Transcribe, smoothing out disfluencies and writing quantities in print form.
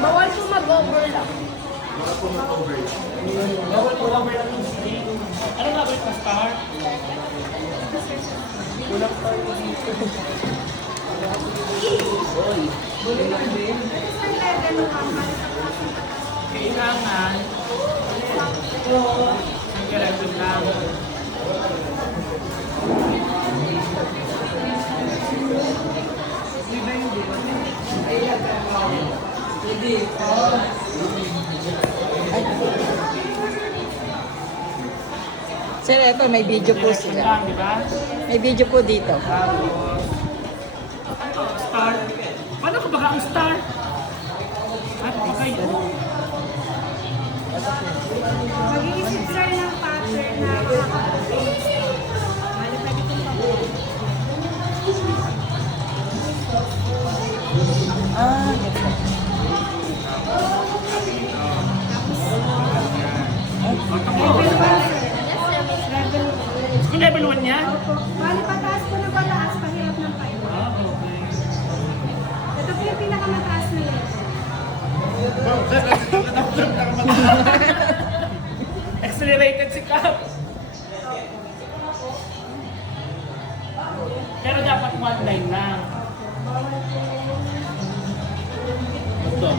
Bawal po mag-over lang. Bawal po lang yung steak. Ano nga ba yung star? Kulang pa yung dito. Kailangan ang kailangan lang. Sir, eto, may video po Kailangan sila. lang, di ba? May video po dito. Tapos, star. Paano ka baka ang star? At okay. Mag-iisip sir ng pattern na makaka-paste. Bali, pwede kong pabuhay. Ah, ganito. Level 1 sir. Level 1. Yung level 1 niya? Opo. Bali, pataas po na pataas, pahirap ng payo. Ah, okay. Ito po yung pinakamataas na level. Accelerated si Cap. Pero dapat one line lang. Ito.